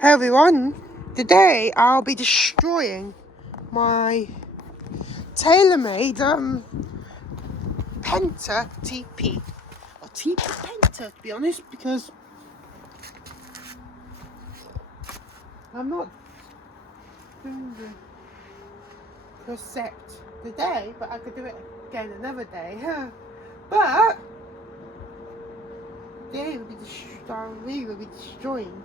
Hey everyone, today I'll be destroying my Taylormade Penta TP, or TP Penta to be honest, because I'm not doing the concept today, but I could do it again another day. But today we will be destroying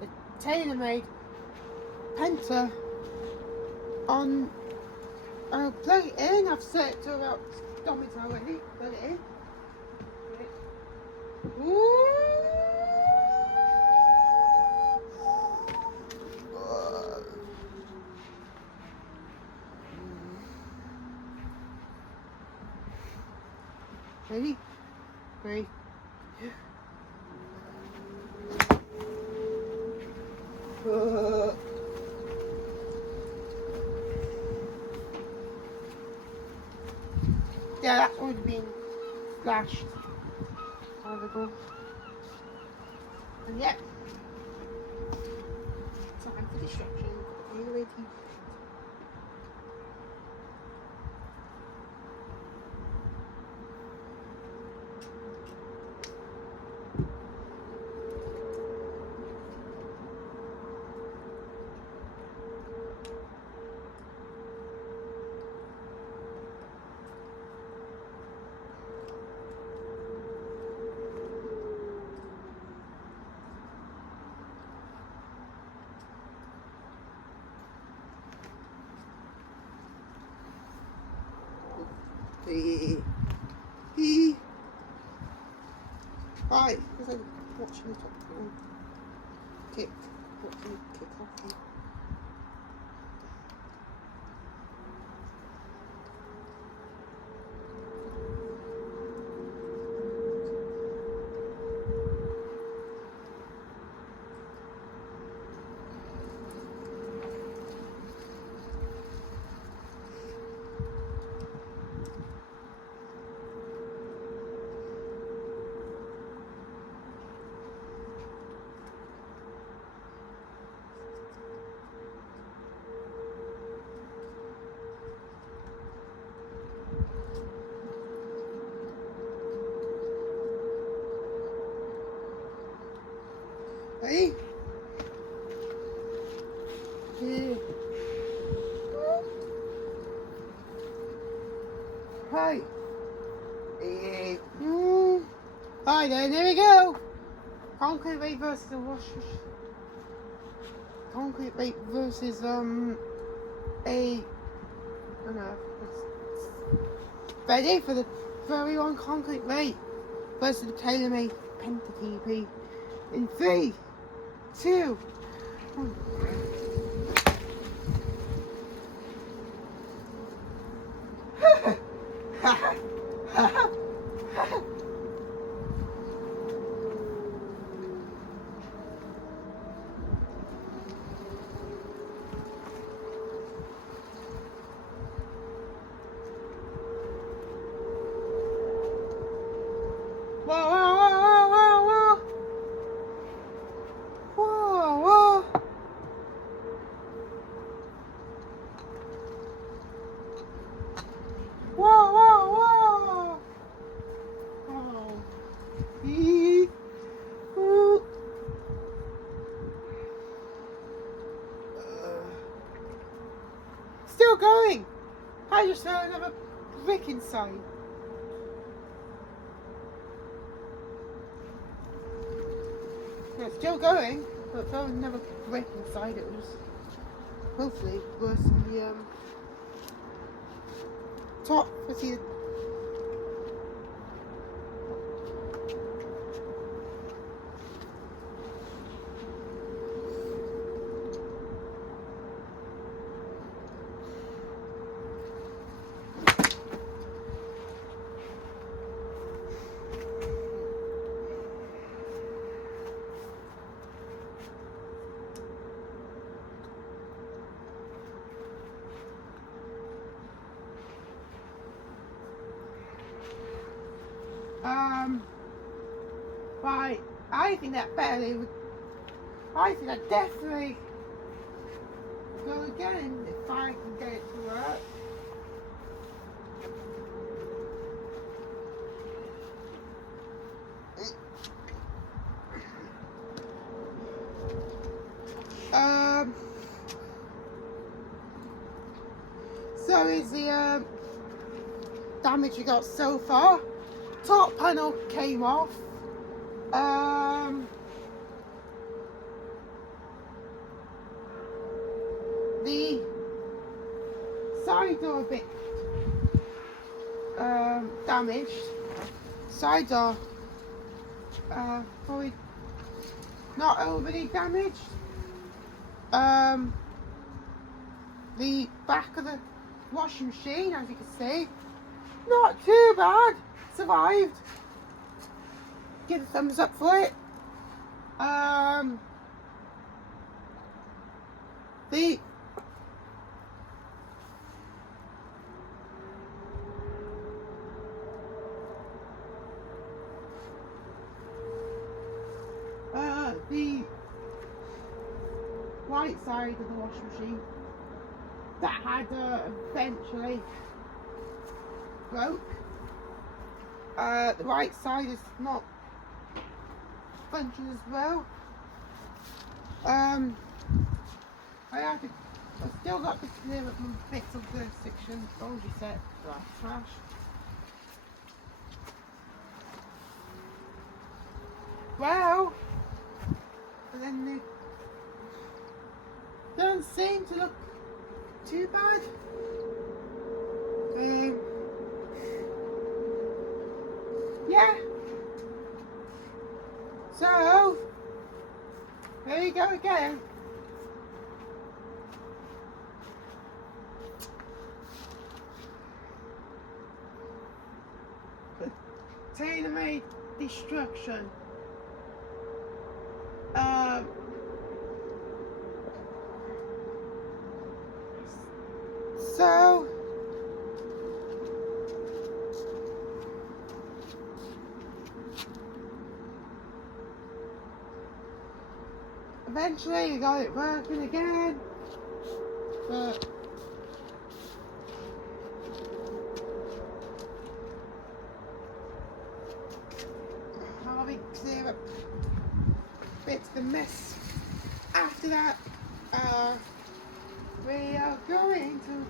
the Taylormade Penta on. I'll plug it in. I've set it to about speedometer already. Plug it in. Ready? 3. Yeah, that's already been flashed. There we go. And yeah, time for destruction. Taylormade TP. Right, because I'm watching the top one. Kick. Watching it kick off. Ready? Yeah. Hi. Yeah. Hi then, there we go. Concrete weight versus the wash. Concrete weight versus I don't know. Ready for the very one concrete weight versus the Taylormade Penta TP in 3, 2, 1. Whoa, whoa, whoa, whoa, whoa, whoa, whoa. Whoa, whoa, whoa. Oh. Ee. Ooh. Still going. I just heard another brick inside. Yeah, it's still going, but there was another brick inside. It was hopefully worse than the top. Let's see. Right. I think that barely would. I think I definitely go again if I can get it to work. So is the damage we got so far. Top panel came off. The side door a bit damaged. Side door probably not overly damaged. The back of the washing machine, as you can see, not too bad. Survived. Give a thumbs up for it. The right side of the washing machine that had eventually broke. The right side is not functioning as well. I still got to clear up my bits of the section laundry set for that trash. Well, and then they don't seem to look too bad. Yeah. So there you go again. Taylormade destruction. So eventually we got it working again, but I'll be clear up bits of the mess. After that, we are going to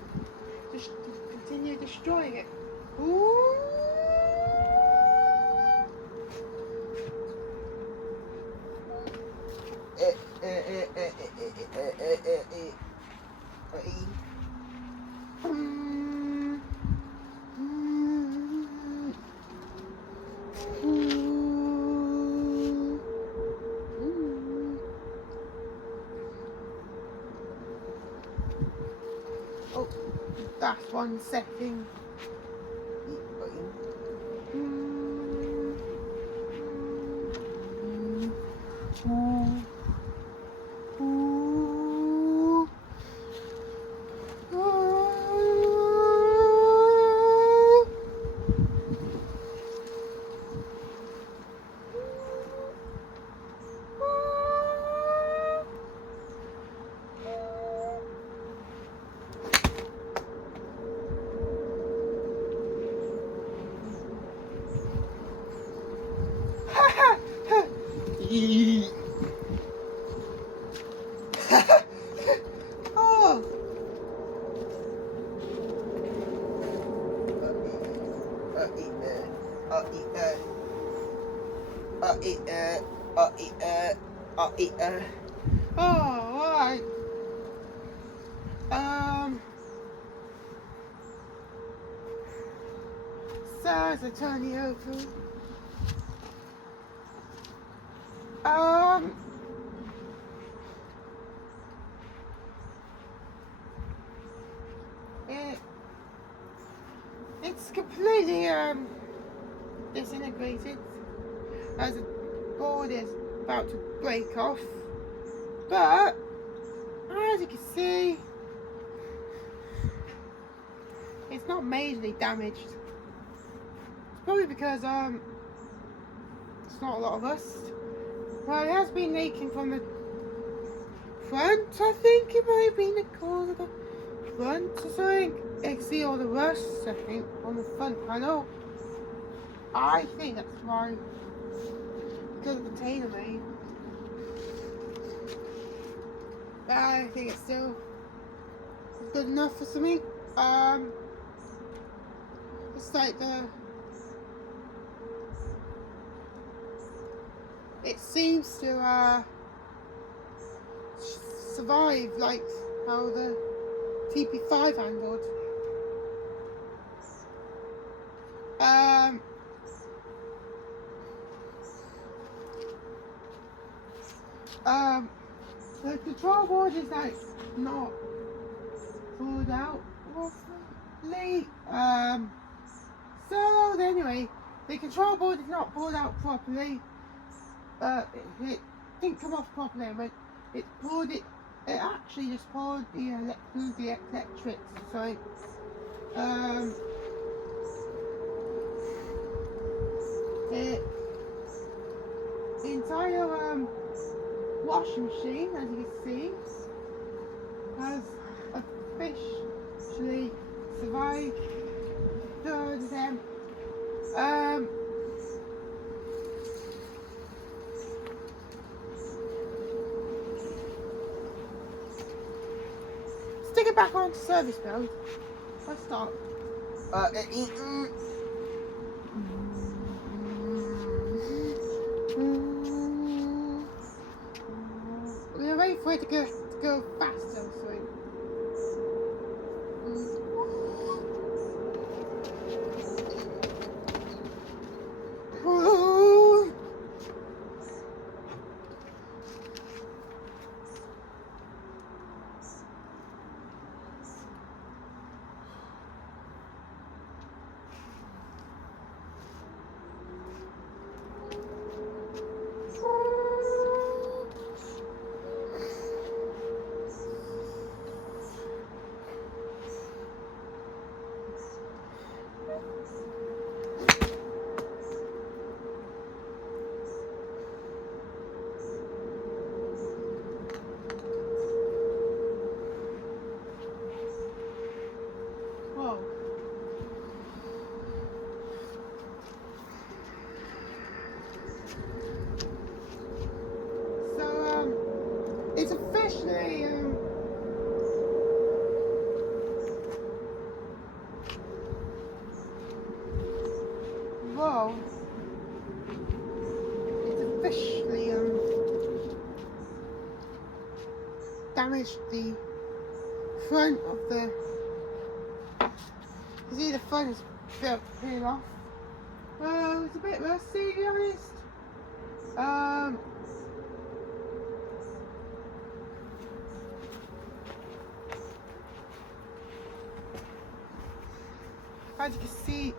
just continue destroying it. Ooh. Oh, that's 1 second. Oh. Oh, alright. So as I turn it over, it's completely disintegrated as the board is about to break off, but as you can see, it's not majorly damaged. It's probably because it's not a lot of rust. Well, it has been leaking from the front, I think it might have been the cause of the front or something. I can see all the rust, I think, on the front panel. I think that's why, because of the Taylormade. But I think it's still good enough for something. It's like it seems to survive like how the TP5 handled. The control board is like not pulled out properly. So anyway, the control board is not pulled out properly. It didn't come off properly. It pulled it. It actually just pulled the electrics. So the entire washing machine, as you can see, has officially survived them. Stick it back onto service mode. Let's start. We're waiting for it to go faster, so. Whoa. So it's officially whoa. It's officially damaged the front of the. You see the front is peeled off. It's a bit rusty, to be honest. As you can see,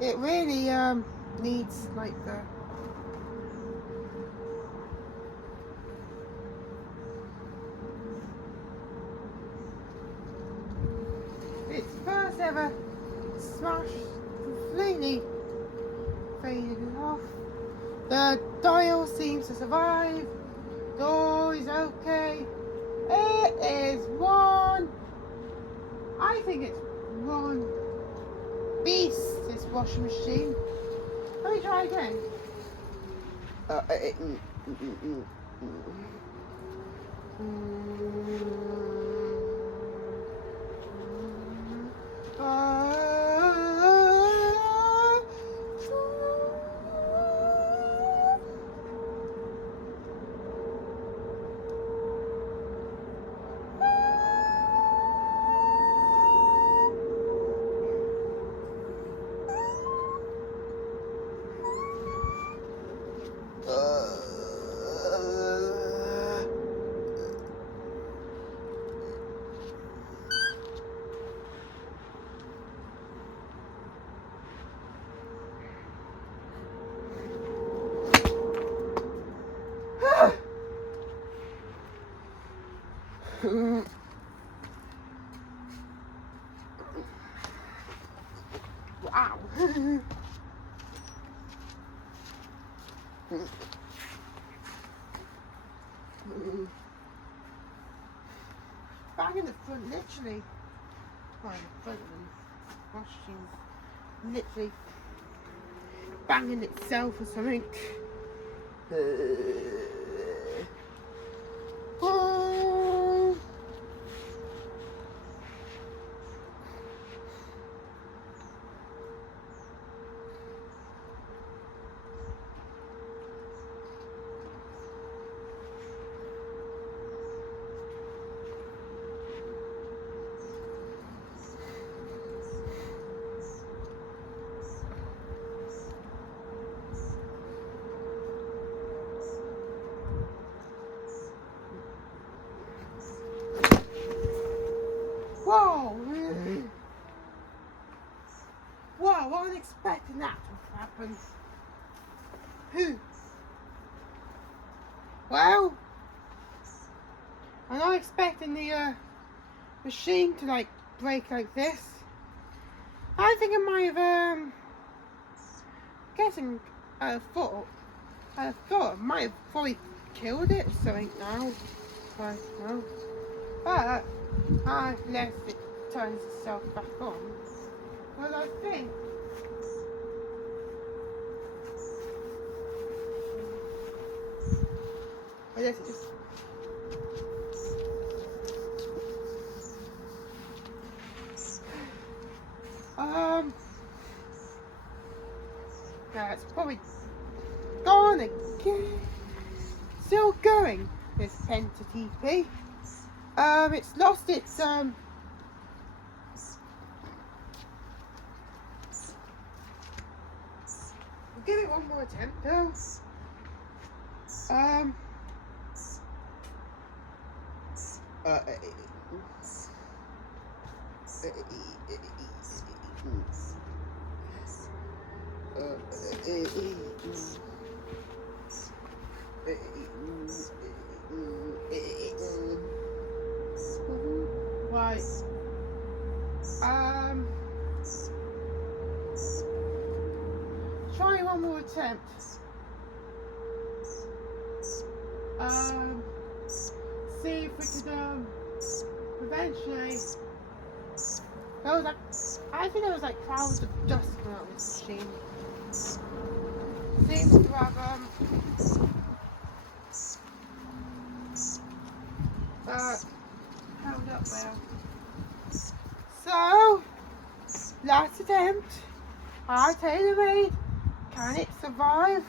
it really needs like the its first ever smash completely faded off. The dial seems to survive. Door is okay. It is one. I think it's one beast, this washing machine. Let me try again. Ow. Bang in the front, literally. Oh, in the front of the machine, literally banging itself or something. Oh. Whoa! Whoa, I wasn't expecting that to happen. Well, I'm not expecting the machine to like break like this. I think it might have I thought it might have probably killed it or something now. I don't know. But unless it turns itself back on. Well, I think unless it just yeah, it's probably gone again. Still going, this Penta TP. It's lost its We'll give it one more attempt though. Right. Try one more attempt. See if we could eventually. There was like, I think there was like clouds of dust coming out of this machine. Seems to have held up well. So, last attempt. Our Taylormade. Can it survive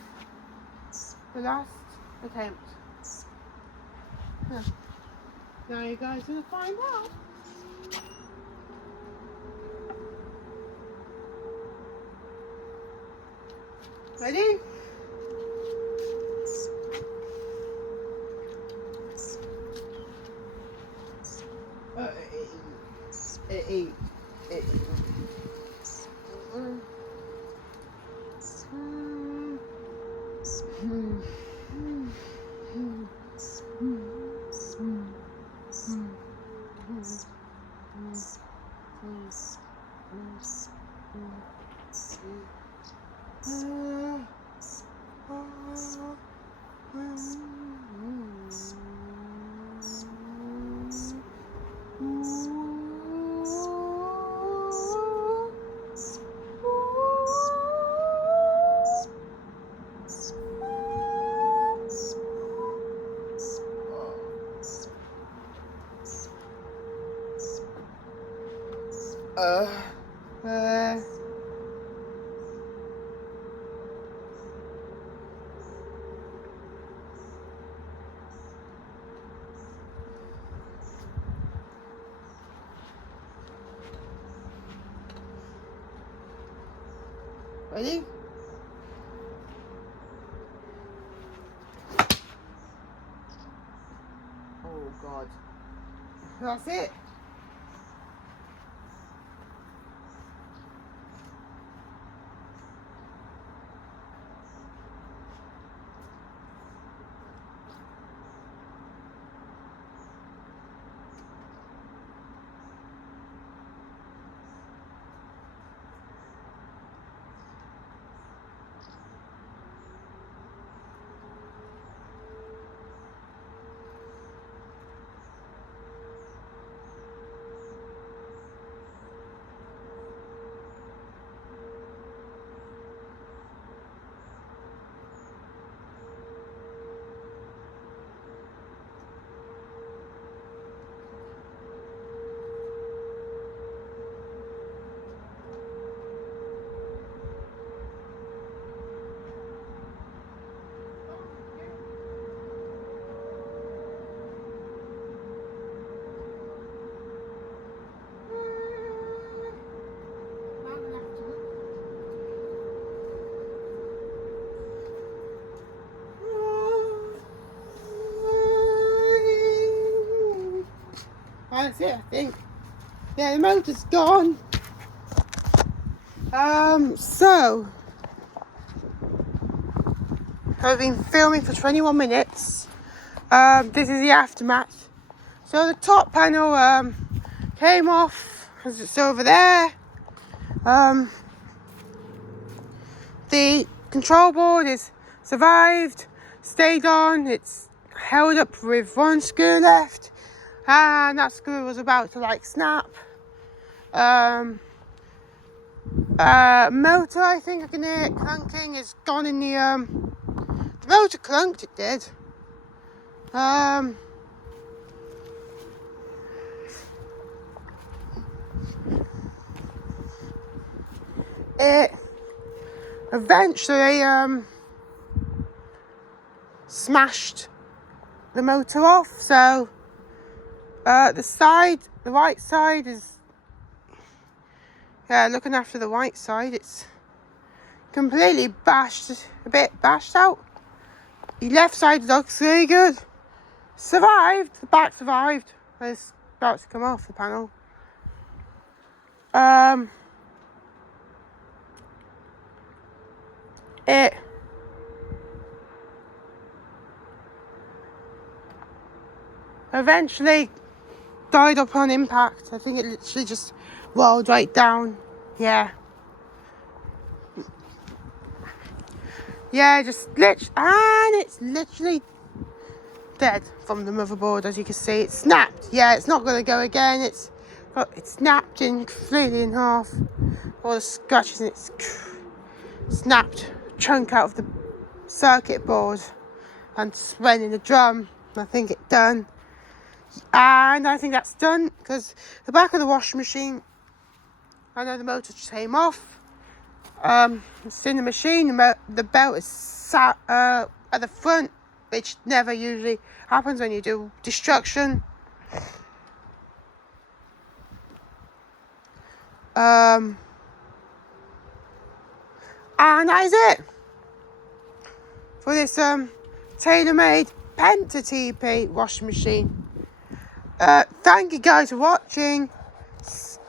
the last attempt? Huh. Now you guys are gonna find out. Ready? Ready? Oh God. That's it. That's it, I think. Yeah, the motor's gone. So I've been filming for 21 minutes. This is the aftermath. So the top panel came off as it's over there. The control board is survived, stayed on. It's held up with one screw left, and that screw was about to like snap. Motor, I think I can hear it clunking. It's gone in the motor clunked. It did. It eventually smashed the motor off. So the right side is looking after the right side. It's completely a bit bashed out. The left side looks really good. Survived. The back survived. It's about to come off the panel. It eventually died upon impact. I think it literally just rolled right down. Yeah, and it's literally dead from the motherboard. As you can see, it's snapped. Yeah, it's not going to go again. It's snapped completely in half. All the scratches, and it's snapped chunk out of the circuit board and went in the drum. I think it's done. And I think that's done because the back of the washing machine, I know the motor just came off. It's in the machine. The belt is sat at the front, which never usually happens when you do destruction. And that is it for this Taylormade Penta TP washing machine. Thank you guys for watching,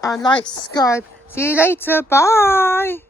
and like, subscribe. See you later. Bye.